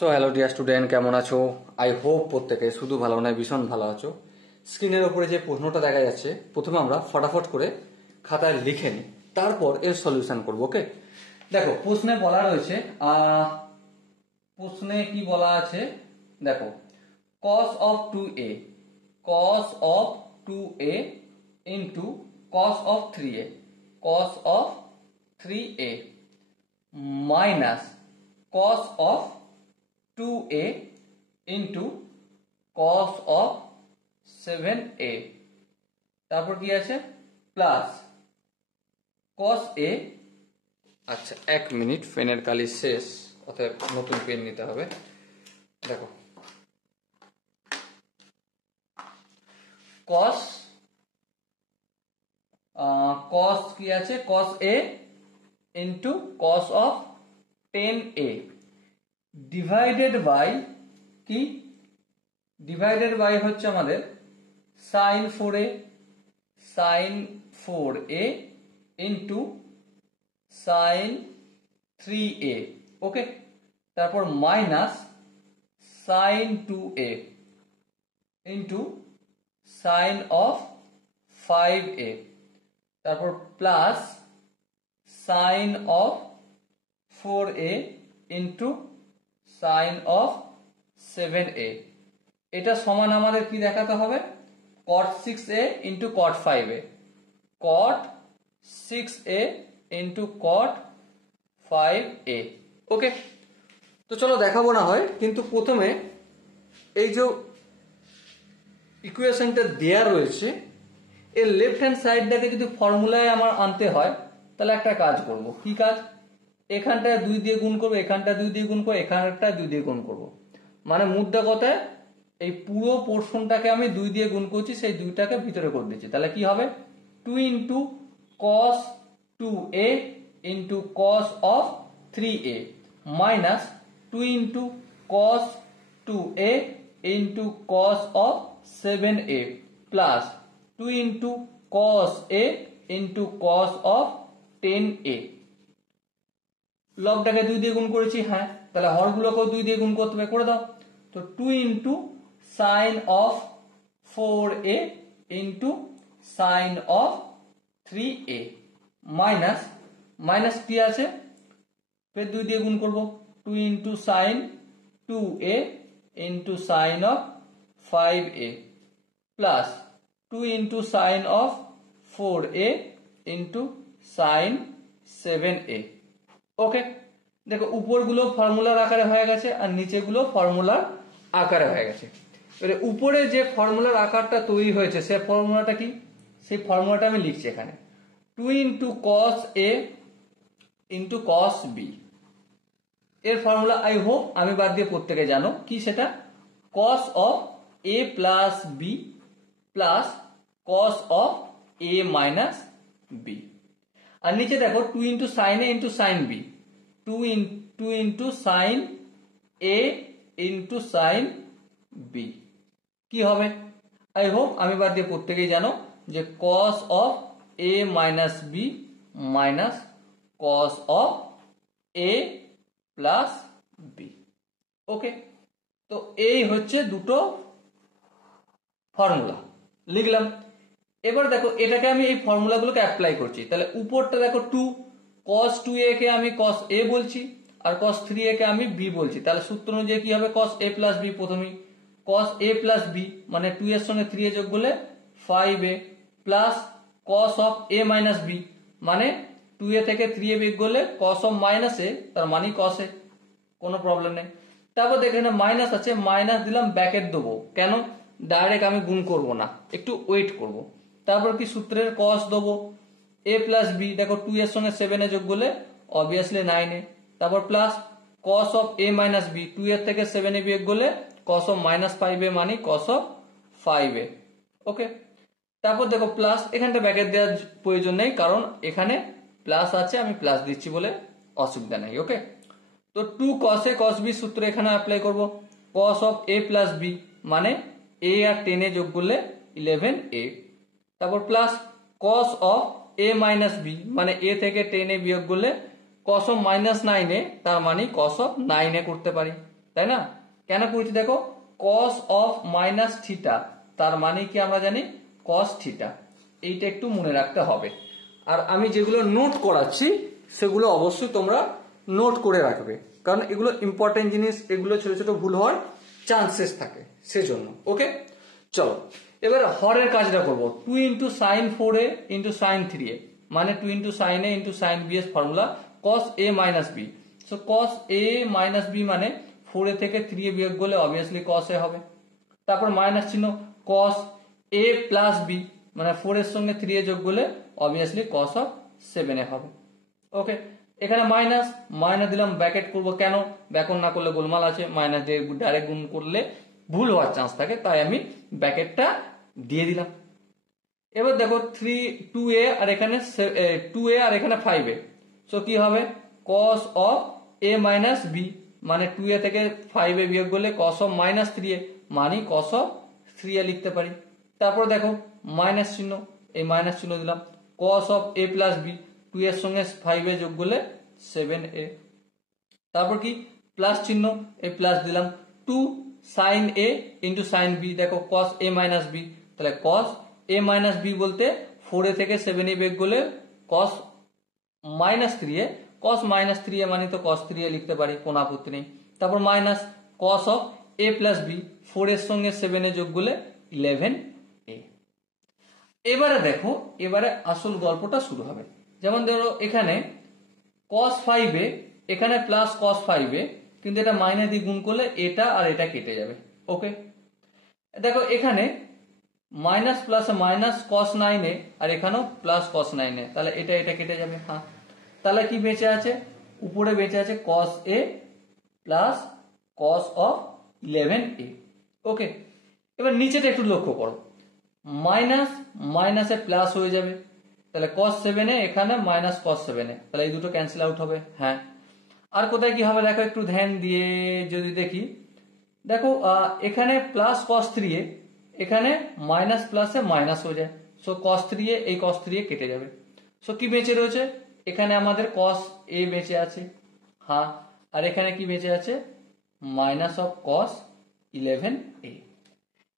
So hello dear student, কেমন আছো? I hope প্রত্যেকে শুধু ভালো নয় ভীষণ ভালো আছো। স্ক্রিনের উপরে যে প্রশ্নটা দেখা যাচ্ছে, প্রথমে আমরা ফটাফট করে খাতায় লিখে নিই, তারপর এর সলিউশন করবো। ওকে, দেখো প্রশ্নে বলা রয়েছে, প্রশ্নে কি বলা আছে দেখো, cos of 2a cos of 2a into cos of 3a cos of 3a minus cos of 2a into cos of 7a, তারপর কি আছে প্লাস cos a। আচ্ছা এক মিনিট, পেনের কালি শেষ, অতএব নতুন পেন নিতে হবে। দেখো cos কি আছে, cos a into cos of 10a divided by কি, ডিভাইডেড বাই হচ্ছে আমাদের sin 4a into sin 3a। Okay, তারপর minus sin 2a into sin of 5a, তারপর plus sin of 4a into sin of 7a। এটা সমান আমাদের কি দেখাতে হবে, cot 6a into cot 5a, cot 6a into cot 5a। ওকে, তো চলো দেখাবো না হয়, কিন্তু প্রথমে এই যে ইকুয়েশনটা দেয়া রয়েছে এর লেফট হ্যান্ড সাইডটাকে যদি ফর্মুলায় আমার আনতে হয়, তাহলে একটা কাজ করব। কি কাজ, এখানটায় 2 দিয়ে গুণ করবো, এখানটা 2 দিয়ে গুণ করবো, এখানটা 2 দিয়ে গুণ করবো, মানে মুদ্রা কথায় এই পুরো পোর্শনটাকে আমি 2 দিয়ে গুণ করছি, সেই 2টাকে ভিতরে করে দিচ্ছি। তাহলে কি হবে, 2 into cos 2a into cos of 3a minus 2 into cos 2a into cos of 7a plus 2 into cos a into cos of 10a। লগটাকে 2 দিয়ে গুণ করেছি, হ্যাঁ, তাহলে হরগুলোকেও 2 দিয়ে গুণ করতে হবে, করে দাও। তো 2 into sin of 4a into sin of 3a minus minus কি আছে, ফের 2 দিয়ে গুণ করব, 2 into sin 2a into sin of 5a plus 2 into sin of 4a into sin 7a। ওকে, দেখো উপরগুলো ফর্মুলার আকারে হয়ে গেছে আর নিচেগুলো ফর্মুলার আকারে হয়ে গেছে। এবারে উপরে যে ফর্মুলার আকারটা তৈরি হয়েছে সেই ফর্মুলাটা কি, সেই ফর্মুলাটা আমি লিখছি এখানে, 2 into cos a into cos b। এর ফর্মুলা আই হোপ আমি বাদ দিয়ে প্রত্যেকে জানো কি, সেটা cos of a plus b plus cos of a minus b। আর নিচে দেখো 2 into sin a into sin b, 2 into sin a into sin b কি হবে, আই হোপ আমি বাদ দিয়ে প্রত্যেকেই জানো যে cos of a minus b minus cos of a plus b। ওকে, তো এই হচ্ছে দুটো ফর্মুলা লিখলাম। এবার দেখো এটাকে আমি এই ফর্মুলাগুলোকে অ্যাপ্লাই করছি, তাহলে উপরটা দেখো 2 cos 2a কে আমি cos a বলছি আর cos 3a কে আমি b বলছি, তাহলে সূত্র অনুযায়ী কি হবে, cos a plus b, প্রথমেই cos a plus b মানে 2 এর সঙ্গে 3a যোগ করলে 5a plus cos of a minus b মানে 2a থেকে 3a বিয়োগ করলে cos of minus a, তার মানে cos a, কোনো প্রবলেম নেই। তারপর দেখো এখানে মাইনাস আছে, মাইনাস দিলাম, ব্র্যাকেট দেবো, কেন, ডাইরেক্ট আমি গুণ করব না, একটু ওয়েট করব। তারপর কি সূত্রের cos দেবো, a plus b দেখো 2 এর সঙ্গে 7 এ যোগ করলে অবভিয়াসলি 9a, তারপর plus cos of a minus b 2 এর থেকে 7 এ বিয়োগ করলে cos of minus 5a মানে cos of 5a। ওকে, তারপর দেখো প্লাস, এখানটা ব্র্যাকেট দেওয়ার প্রয়োজন নেই কারণ এখানে প্লাস আছে, আমি প্লাস দিচ্ছি বলে অসুবিধা নেই। ওকে, তো 2 cos a cos b সূত্র এখানে অ্যাপ্লাই করব, cos of a plus b মানে a আর 10 এ যোগ করলে 11a, তারপর plus cos of a minus b মানে a থেকে 10 এ বিয়োগ করলে cos of minus 9a, তার মানে cos of 9a করতে পারি। তাই না? কেন করেছি দেখো, কস অফ মাইনাস থিটা, তার মানে কি আমরা জানি কস থিটা। এইটা একটু মনে রাখতে হবে। আর আমি যেগুলো নোট করাচ্ছি সেগুলো অবশ্যই তোমরা নোট করে রাখবে, কারণ এগুলো ইম্পর্টেন্ট জিনিস, এগুলো ছোট ছোট ভুল হওয়ার চান্সেস থাকে সেজন্য। ওকে, চলো এবার হরের কাজটা করবো। 2 into sign 4a into sign 3a, মানে 2 into sign a into sign b এর formula cos a minus b। So cos a minus b মানে 4a থেকে 3a বিয়োগ করলে অবভিয়াসলি cos a হবে। তারপর মাইনাস চিহ্ন, cos a প্লাস b মানে 4 এর সঙ্গে 3a যোগ করলে অবভিয়াসলি cos অফ 7a হবে। ওকে, এখানে মাইনাস মাইনাস দিলাম, ব্র্যাকেট করব কেন, ব্যাকরণ না করলে গোলমাল আছে, মাইনাস দিয়ে ডাইরেক্ট গুণ করলে ভুল হওয়ার চান্স থাকে, তাই আমি ব্র্যাকেটটা দিয়ে দিলাম। এবার দেখো 2a আর এখানে 2a আর এখানে 5a, সো কি হবে cos of a minus b মানে 2a থেকে 5a বিয়োগ করলে cos অফ মাইনাস 3a মানে cos অফ 3a লিখতে পারি। তারপর দেখো মাইনাস চিহ্ন, এই মাইনাস চিহ্ন দিলাম, cos of a plus b, 2 এর সঙ্গে 5a যোগ করলে 7a। তারপর কি প্লাস চিহ্ন, এই প্লাস দিলাম, 2 sin a into sign b, দেখো cos a মাইনাস b, তাহলে cos a মাইনাস b বলতে 4a থেকে 7a বিয়োগ করলে cos minus 3a, cos minus 3a মানে তো cos 3a লিখতে পারি, কোনো আপত্তি নেই। তারপর minus cos of a plus b, 4 এর সঙ্গে 7a যোগ করলে 11a। এবারে দেখো, এবারে আসল গল্পটা শুরু হবে। যেমন ধরো এখানে cos 5a, এখানে প্লাস cos 5a, কিন্তু এটা মাইনাস দিয়ে গুণ করলে এটা আর এটা কেটে যাবে। ওকে, দেখো এখানে minus plus minus cos 9a আর এখানেও প্লাস cos 9a, তাহলে এটা এটা কেটে যাবে। হ্যাঁ, তাহলে কি বেঁচে আছে, উপরে বেঁচে আছে cos a plus cos of 11a। ওকে, এবার নিচেটা একটু লক্ষ্য করো, মাইনাস মাইনাসে প্লাস হয়ে যাবে, তাহলে cos 7a এখানে মাইনাস cos 7a, তাহলে এই দুটো ক্যান্সেল আউট হবে। হ্যাঁ, আর কোথায় কি হবে দেখো, একটু ধ্যান দিয়ে যদি দেখি, দেখো এখানে প্লাস cos 3a, এখানে মাইনাস প্লাসে মাইনাস হয়ে যায়, সো cos 3a এই cos 3a কেটে যাবে। সো কি বেঁচে রয়েছে, এখানে আমাদের cos a বেঁচে আছে। হ্যাঁ, আর এখানে কি বেঁচে আছে, মাইনাস অফ cos 11a।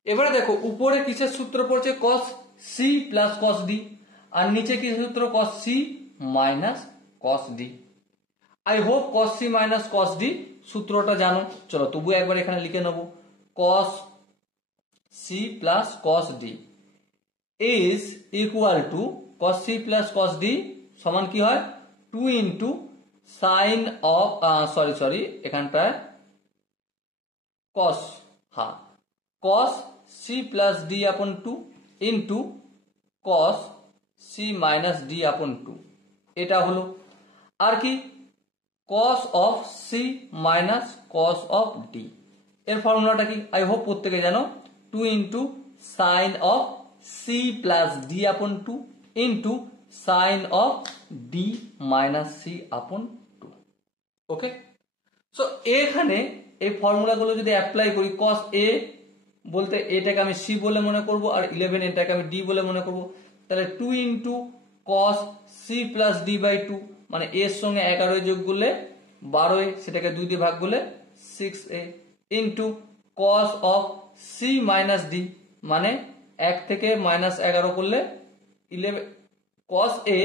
এবারে দেখো উপরে কিসের সূত্র পড়ছে, cos c plus cos d, আর নিচে কিসের সূত্র, cos c minus cos d। I hope cos c minus cos d সূত্রটা জানো। চলো তবু একবার এখানে লিখে নেব, cos c plus cos d is equal to cos c plus cos d সমান কি হয়, 2 ইন্টু সাইন অফ সরি এখানটায় cos, হ্যাঁ cos c প্লাস d আপন 2 into cos c minus d আপন 2, এটা হলো। আর কি cos of c minus cos of d, এর ফর্মুলাটা কি আই হোপ প্রত্যেকে জানো, 2 into sign of c plus d আপন 2 into sign of d minus c আপন 2। ওকে, সো এখানে এই ফর্মুলাগুলো যদি অ্যাপ্লাই করি, cos a বলতে এটাকে আমি c বলে মনে করব, আর 11 এটাকে আমি d বলে মনে করব, তাহলে 2 into cos c plus d by 2 মানে এর সঙ্গে 11 যোগ করলে 12a, সেটাকে 2 দিয়ে ভাগ করলে 6a, into cos of c minus d মানে 1 থেকে মাইনাস 11 করলে 11, cos a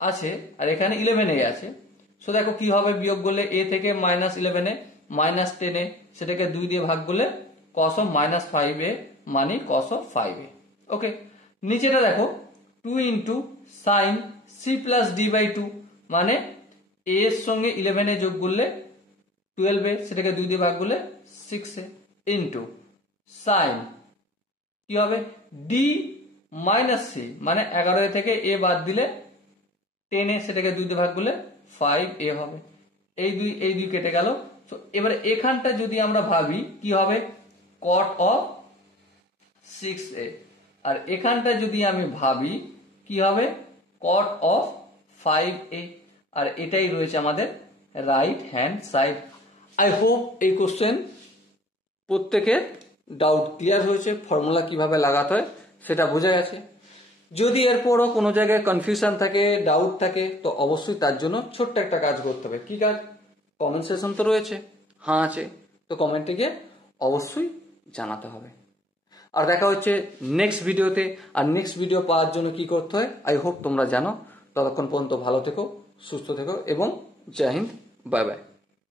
আছে আর এখানে 11a আছে, সো দেখো কি হবে, বিয়োগ করলে a থেকে মাইনাস 11a মাইনাস 10a, সেটাকে 2 দিয়ে ভাগ করলে cos অফ মাইনাস 5a মানে cos অফ 5a। ওকে, নিচেটা দেখো 2 into sine c plus d by 2 মানে a এর সঙ্গে 11a যোগ করলে 12a, সেটাকে 2 দিয়ে ভাগ করলে 6a, ইন্টু সাইন কি হবে d মাইনাস c মানে 11 থেকে a বাদ দিলে 10a, সেটাকে 2 দিয়ে ভাগ করলে 5a হবে। এই দুই কেটে গেল। তো এবার এখানটা যদি আমরা ভাবি কি হবে, cot অফ 6a, আর এখানটা যদি আমি ভাবি কি হবে, cot অফ 5a, আর এটাই রয়েছে আমাদের right hand side. I hope এই কোশ্চেন প্রত্যেকের ডাউট ক্লিয়ার হয়েছে, ফর্মুলা কিভাবে লাগাতে হয় সেটা বোঝা গেছে। যদি এরপরও কোনো জায়গায় কনফিউশন থাকে, ডাউট থাকে, তো অবশ্যই তার জন্য ছোট্ট একটা কাজ করতে হবে। কি কাজ, কমেন্ট সেকশন তো রয়েছে, হ্যাঁ আছে, তো কমেন্টে গিয়ে অবশ্যই জানাতে হবে। আর দেখা হচ্ছে নেক্সট ভিডিওতে। আর নেক্সট ভিডিও পাওয়ার জন্য কি করতে হয় আই হোপ তোমরা জানো। ততক্ষণ পর্যন্ত ভালো থেকো, সুস্থ থেকো এবং জয় হিন্দ, বাই বাই।